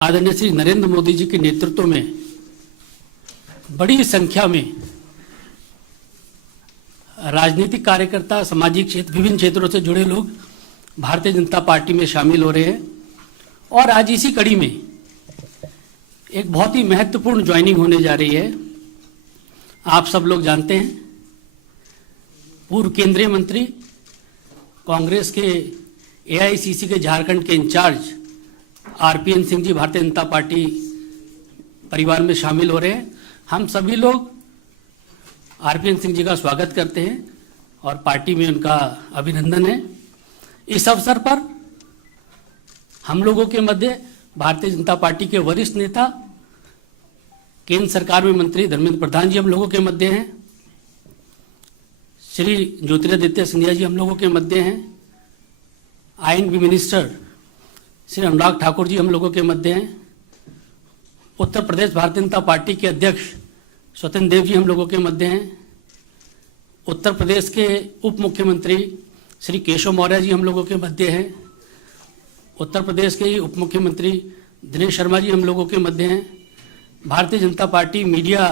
आदरणीय श्री नरेंद्र मोदी जी के नेतृत्व में बड़ी संख्या में राजनीतिक कार्यकर्ता, सामाजिक क्षेत्र, विभिन्न क्षेत्रों से जुड़े लोग भारतीय जनता पार्टी में शामिल हो रहे हैं। और आज इसी कड़ी में एक बहुत ही महत्वपूर्ण ज्वाइनिंग होने जा रही है। आप सब लोग जानते हैं, पूर्व केंद्रीय मंत्री, कांग्रेस के एआईसीसी के झारखंड के in charge RPN Singh ji Bharatiya Janata party परिवार में शामिल हो रहे हैं। हम सभी लोग आरपीएन सिंह जी का स्वागत करते हैं और पार्टी में उनका अभिनंदन है। इस अवसर पर हम लोगों के मध्य भारतीय जनता पार्टी के वरिष्ठ नेता, केंद्र सरकार में मंत्री धर्मेंद्र प्रधान जी हम लोगों के मध्य हैं। श्री ज्योतिरादित्य सिंधिया जी हम लोगों के मध्य हैं। आईएनबी मिनिस्टर श्री अनुराग ठाकुर जी हम लोगों के मध्य हैं। उत्तर प्रदेश भारतीय जनता पार्टी के अध्यक्ष स्वतंत्र देव जी हम लोगों के मध्य हैं। उत्तर प्रदेश के उप मुख्यमंत्री श्री केशव मौर्य जी हम लोगों के मध्य हैं। उत्तर प्रदेश के ही उप मुख्यमंत्री दिनेश शर्मा जी हम लोगों के मध्य हैं। भारतीय जनता पार्टी मीडिया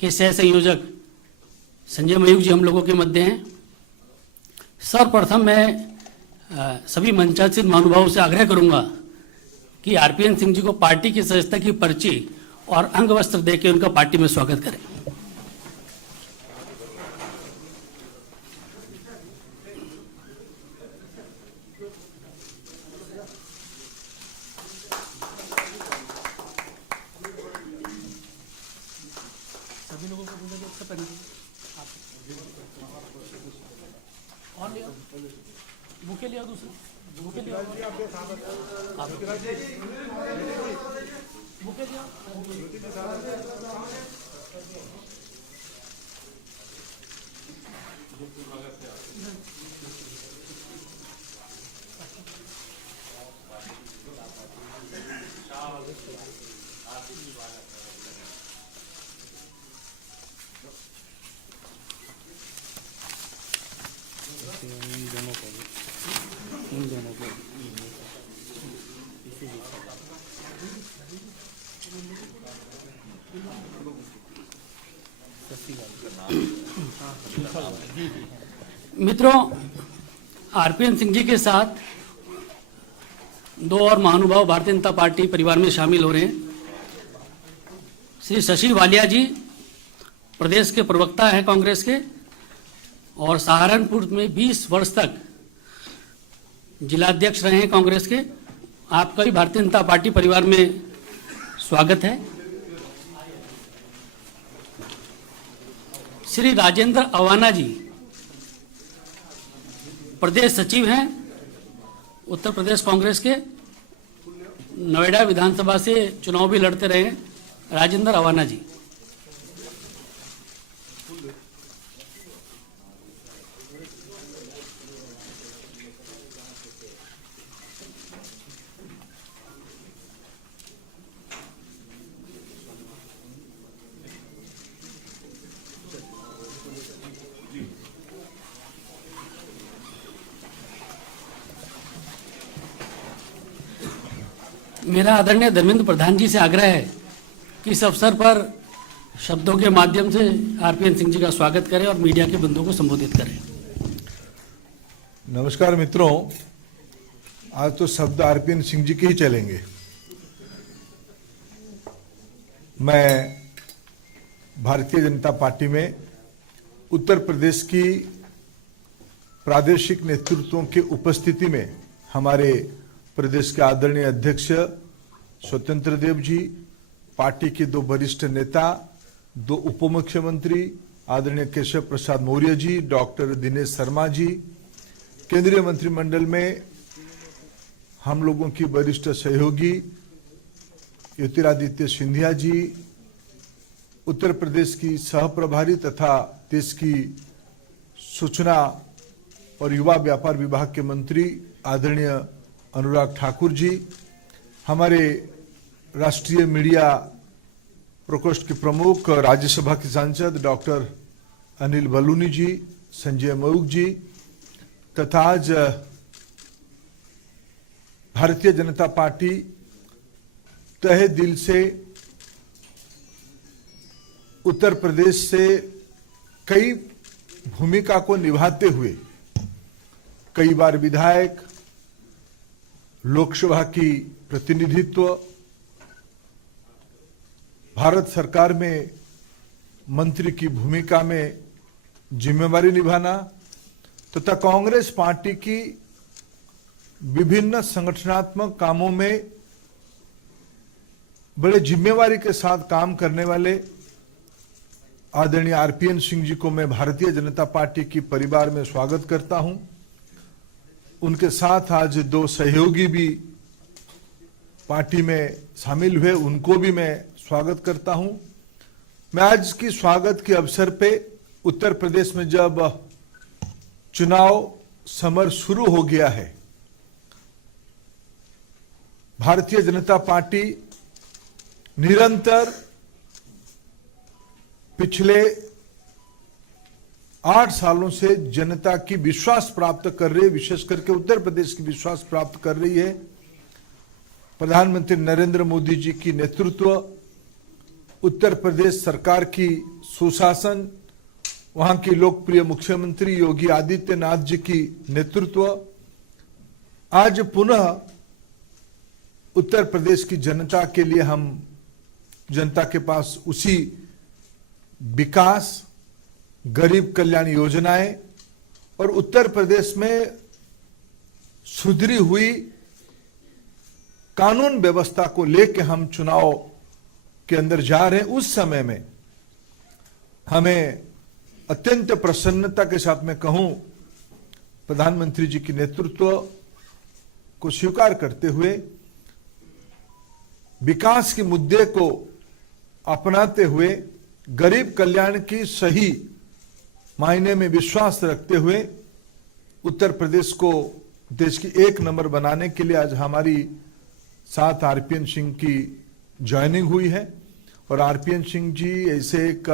के सह संयोजक संजय मयूख जी हम लोगों के मध्य हैं। सर्वप्रथम मैं सभी मंचासीन महानुभावों से आग्रह करूंगा कि आरपीएन सिंह जी को पार्टी की सदस्यता की पर्ची और अंग वस्त्र देकर उनका पार्टी में स्वागत करें। सभी लोगों को और लिया बुके लिया, दूसरा बुके लिया, बुके लिया। मित्रों, आरपीएन सिंह जी के साथ दो और महानुभाव भारतीय जनता पार्टी परिवार में शामिल हो रहे हैं। श्री शशि वालिया जी प्रदेश के प्रवक्ता हैं कांग्रेस के और सहारनपुर में 20 वर्ष तक जिलाध्यक्ष रहे हैं कांग्रेस के। आपका भी भारतीय जनता पार्टी परिवार में स्वागत है। श्री राजेंद्र अवाना जी प्रदेश सचिव हैं उत्तर प्रदेश कांग्रेस के, नोएडा विधानसभा से चुनाव भी लड़ते रहे हैं। राजेंद्र अवाना जी। मेरा आदरणीय धर्मेंद्र प्रधान जी से आग्रह है कि इस अवसर पर शब्दों के माध्यम से आरपीएन सिंह जी का स्वागत करें और मीडिया के बंधुओं को संबोधित करें। नमस्कार मित्रों, आज तो शब्द आरपीएन सिंह जी के ही चलेंगे। मैं भारतीय जनता पार्टी में उत्तर प्रदेश की प्रादेशिक नेतृत्वों की उपस्थिति में हमारे प्रदेश के आदरणीय अध्यक्ष स्वतंत्र देव जी, पार्टी के दो वरिष्ठ नेता, दो उप मुख्यमंत्री आदरणीय केशव प्रसाद मौर्य जी, डॉक्टर दिनेश शर्मा जी, केंद्रीय मंत्रिमंडल में हम लोगों की वरिष्ठ सहयोगी ज्योतिरादित्य सिंधिया जी, उत्तर प्रदेश की सह प्रभारी तथा देश की सूचना और युवा व्यापार विभाग के मंत्री आदरणीय अनुराग ठाकुर जी, हमारे राष्ट्रीय मीडिया प्रकोष्ठ के प्रमुख राज्यसभा के सांसद डॉक्टर अनिल बलूनी जी, संजय मयूख जी तथा आज भारतीय जनता पार्टी तहे दिल से उत्तर प्रदेश से कई भूमिका को निभाते हुए कई बार विधायक, लोकसभा की प्रतिनिधित्व, भारत सरकार में मंत्री की भूमिका में जिम्मेवारी निभाना तथा कांग्रेस पार्टी की विभिन्न संगठनात्मक कामों में बड़े जिम्मेवारी के साथ काम करने वाले आदरणीय आरपीएन सिंह जी को मैं भारतीय जनता पार्टी की परिवार में स्वागत करता हूं। उनके साथ आज दो सहयोगी भी पार्टी में शामिल हुए, उनको भी मैं स्वागत करता हूं। मैं आज की स्वागत के अवसर पे उत्तर प्रदेश में जब चुनाव समर शुरू हो गया है, भारतीय जनता पार्टी निरंतर पिछले 8 सालों से जनता की विश्वास प्राप्त कर रही है, विशेष करके उत्तर प्रदेश की विश्वास प्राप्त कर रही है। प्रधानमंत्री नरेंद्र मोदी जी की नेतृत्व, उत्तर प्रदेश सरकार की सुशासन, वहां की लोकप्रिय मुख्यमंत्री योगी आदित्यनाथ जी की नेतृत्व, आज पुनः उत्तर प्रदेश की जनता के लिए हम जनता के पास उसी विकास, गरीब कल्याण योजनाएं और उत्तर प्रदेश में सुधरी हुई कानून व्यवस्था को लेकर हम चुनाव के अंदर जा रहे हैं। उस समय में हमें अत्यंत प्रसन्नता के साथ मैं कहूं, प्रधानमंत्री जी की नेतृत्व को स्वीकार करते हुए विकास के मुद्दे को अपनाते हुए, गरीब कल्याण की सही मायने में विश्वास रखते हुए उत्तर प्रदेश को देश की 1 नंबर बनाने के लिए आज हमारी साथ आरपीएन सिंह की ज्वाइनिंग हुई है। और आरपीएन सिंह जी ऐसे एक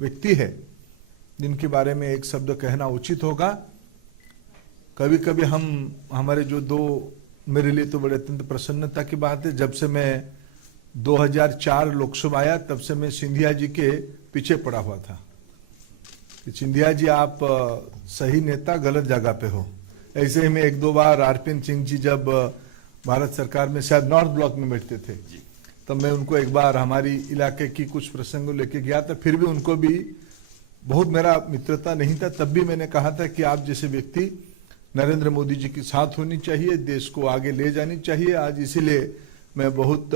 व्यक्ति है जिनके बारे में एक शब्द कहना उचित होगा। कभी कभी हमारे जो दो, मेरे लिए तो बड़े अत्यंत प्रसन्नता की बात है, जब से मैं 2004 लोकसभा आया तब से मैं सिंधिया जी के पीछे पड़ा हुआ था कि सिंधिया जी आप सही नेता गलत जगह पे हो। ऐसे ही मैं 1-2 बार आरपीएन सिंह जी जब भारत सरकार में शायद नॉर्थ ब्लॉक में बैठते थे, तब मैं उनको एक बार हमारी इलाके की कुछ प्रसंगों लेके गया था। फिर भी उनको भी बहुत मेरा मित्रता नहीं था, तब भी मैंने कहा था कि आप जैसे व्यक्ति नरेंद्र मोदी जी के साथ होनी चाहिए, देश को आगे ले जानी चाहिए। आज इसीलिए मैं बहुत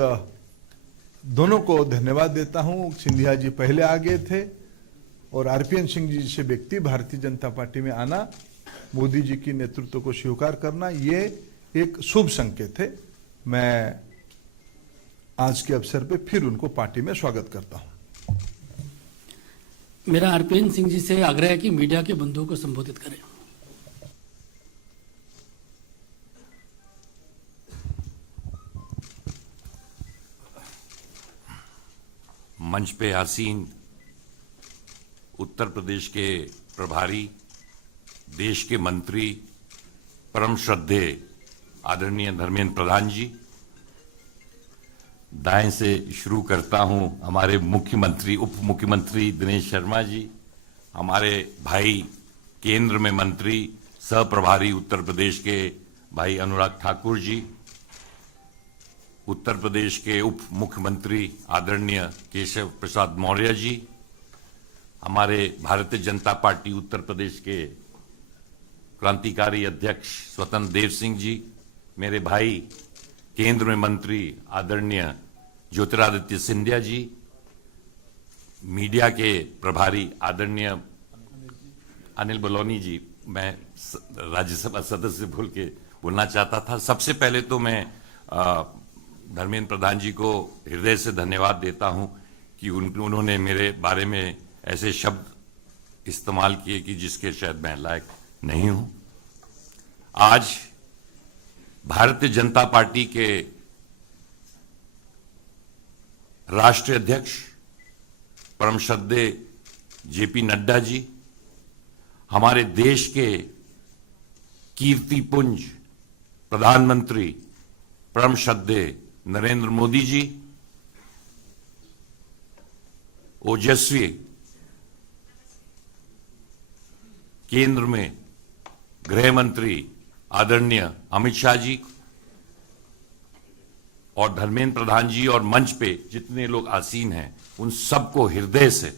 दोनों को धन्यवाद देता हूं। सिंधिया जी पहले आ गए थे और आरपीएन सिंह जी जैसे व्यक्ति भारतीय जनता पार्टी में आना, मोदी जी की नेतृत्व को स्वीकार करना, ये एक शुभ संकेत है। मैं आज के अवसर पे फिर उनको पार्टी में स्वागत करता हूं। मेरा आरपीएन सिंह जी से आग्रह है कि मीडिया के बंधुओं को संबोधित करें। मंच पे आसीन उत्तर प्रदेश के प्रभारी, देश के मंत्री, परम श्रद्धेय आदरणीय धर्मेंद्र प्रधान जी, दाएं से शुरू करता हूं हमारे मुख्यमंत्री, उप मुख्यमंत्री दिनेश शर्मा जी, हमारे भाई केंद्र में मंत्री, सह प्रभारी उत्तर प्रदेश के भाई अनुराग ठाकुर जी, उत्तर प्रदेश के उप मुख्यमंत्री आदरणीय केशव प्रसाद मौर्य जी, हमारे भारतीय जनता पार्टी उत्तर प्रदेश के क्रांतिकारी अध्यक्ष स्वतंत्र देव सिंह जी, मेरे भाई केंद्र में मंत्री आदरणीय ज्योतिरादित्य सिंधिया जी, मीडिया के प्रभारी आदरणीय अनिल बलौनी जी, मैं राज्यसभा सदस्य भूल के बोलना चाहता था। सबसे पहले तो मैं धर्मेंद्र प्रधान जी को हृदय से धन्यवाद देता हूं कि उन्होंने मेरे बारे में ऐसे शब्द इस्तेमाल किए कि जिसके शायद मैं लायक नहीं हूं। आज भारतीय जनता पार्टी के राष्ट्रीय अध्यक्ष परम श्रद्धेय जेपी नड्डा जी, हमारे देश के कीर्तिपुंज प्रधानमंत्री परम श्रद्धेय नरेंद्र मोदी जी ओजस्वी केंद्र में गृह मंत्री आदरणीय अमित शाह जी और धर्मेंद्र प्रधान जी और मंच पे जितने लोग आसीन हैं, उन सबको हृदय से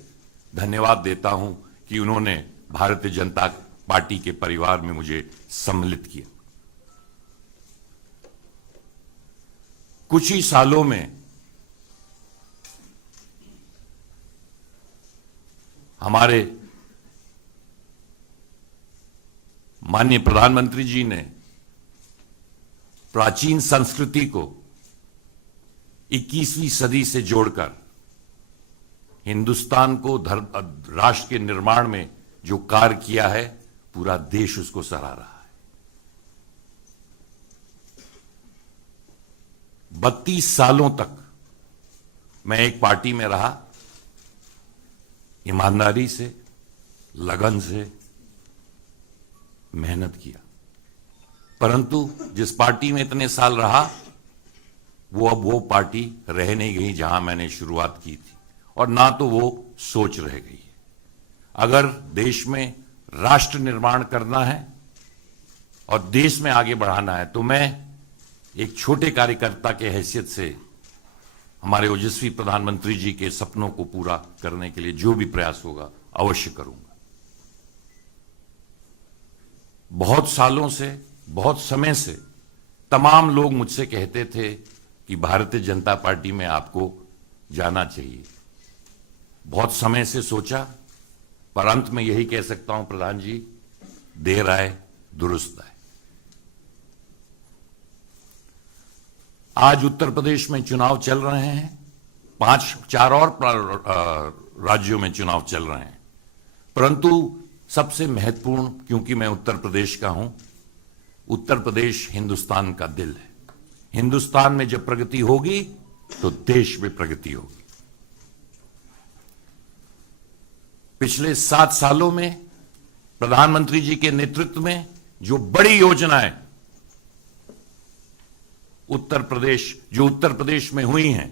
धन्यवाद देता हूं कि उन्होंने भारतीय जनता पार्टी के परिवार में मुझे सम्मिलित किया। कुछ ही सालों में हमारे माननीय प्रधानमंत्री जी ने प्राचीन संस्कृति को 21वीं सदी से जोड़कर हिंदुस्तान को राष्ट्र के निर्माण में जो कार्य किया है, पूरा देश उसको सराह रहा है। 32 सालों तक मैं एक पार्टी में रहा, ईमानदारी से, लगन से मेहनत किया, परंतु जिस पार्टी में इतने साल रहा वो अब वो पार्टी रह नहीं गई जहां मैंने शुरुआत की थी, और ना तो वो सोच रह गई है। अगर देश में राष्ट्र निर्माण करना है और देश में आगे बढ़ाना है, तो मैं एक छोटे कार्यकर्ता के हैसियत से हमारे ओजस्वी प्रधानमंत्री जी के सपनों को पूरा करने के लिए जो भी प्रयास होगा अवश्य करूंगा। बहुत सालों से, बहुत समय से तमाम लोग मुझसे कहते थे कि भारतीय जनता पार्टी में आपको जाना चाहिए। बहुत समय से सोचा, पर अंत में यही कह सकता हूं प्रधान जी, देर आए दुरुस्त आए। आज उत्तर प्रदेश में चुनाव चल रहे हैं, 4 और राज्यों में चुनाव चल रहे हैं, परंतु सबसे महत्वपूर्ण, क्योंकि मैं उत्तर प्रदेश का हूं, उत्तर प्रदेश हिंदुस्तान का दिल है। हिंदुस्तान में जब प्रगति होगी तो देश में प्रगति होगी। पिछले 7 सालों में प्रधानमंत्री जी के नेतृत्व में जो बड़ी योजनाएं उत्तर प्रदेश में हुई हैं,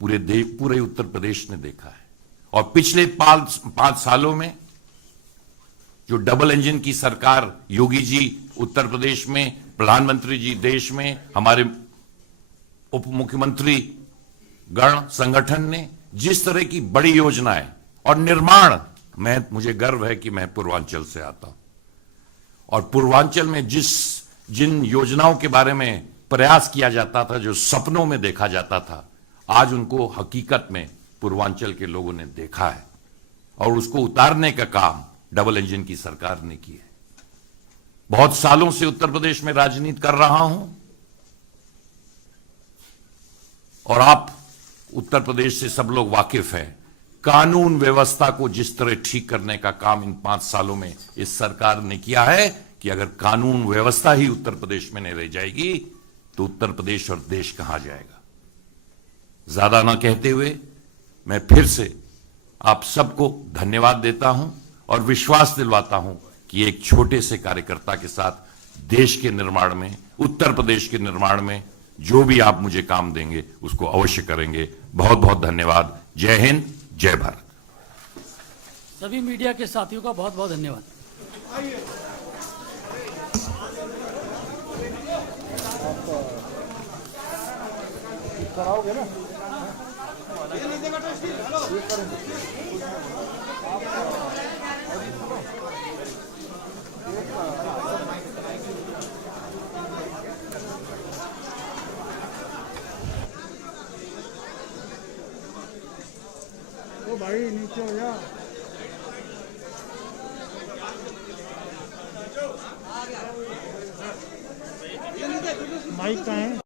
पूरे उत्तर प्रदेश ने देखा है। और पिछले 5 सालों में जो डबल इंजन की सरकार, योगी जी उत्तर प्रदेश में, प्रधानमंत्री जी देश में, हमारे उप मुख्यमंत्री गण संगठन ने जिस तरह की बड़ी योजनाएं और निर्माण, मुझे गर्व है कि मैं पूर्वांचल से आता हूं, और पूर्वांचल में जिन योजनाओं के बारे में प्रयास किया जाता था, जो सपनों में देखा जाता था, आज उनको हकीकत में पूर्वांचल के लोगों ने देखा है, और उसको उतारने का काम डबल इंजन की सरकार ने किया है। बहुत सालों से उत्तर प्रदेश में राजनीति कर रहा हूं, और आप उत्तर प्रदेश से सब लोग वाकिफ हैं। कानून व्यवस्था को जिस तरह ठीक करने का काम इन 5 सालों में इस सरकार ने किया है, कि अगर कानून व्यवस्था ही उत्तर प्रदेश में नहीं रह जाएगी तो उत्तर प्रदेश और देश कहां जाएगा। ज्यादा ना कहते हुए मैं फिर से आप सबको धन्यवाद देता हूं और विश्वास दिलवाता हूं कि एक छोटे से कार्यकर्ता के साथ देश के निर्माण में, उत्तर प्रदेश के निर्माण में जो भी आप मुझे काम देंगे उसको अवश्य करेंगे। बहुत बहुत धन्यवाद। जय हिंद, जय भारत। सभी मीडिया के साथियों का बहुत बहुत धन्यवाद। कराओगे ना? ओ भाई नीचे हो जा। माइक कहाँ है?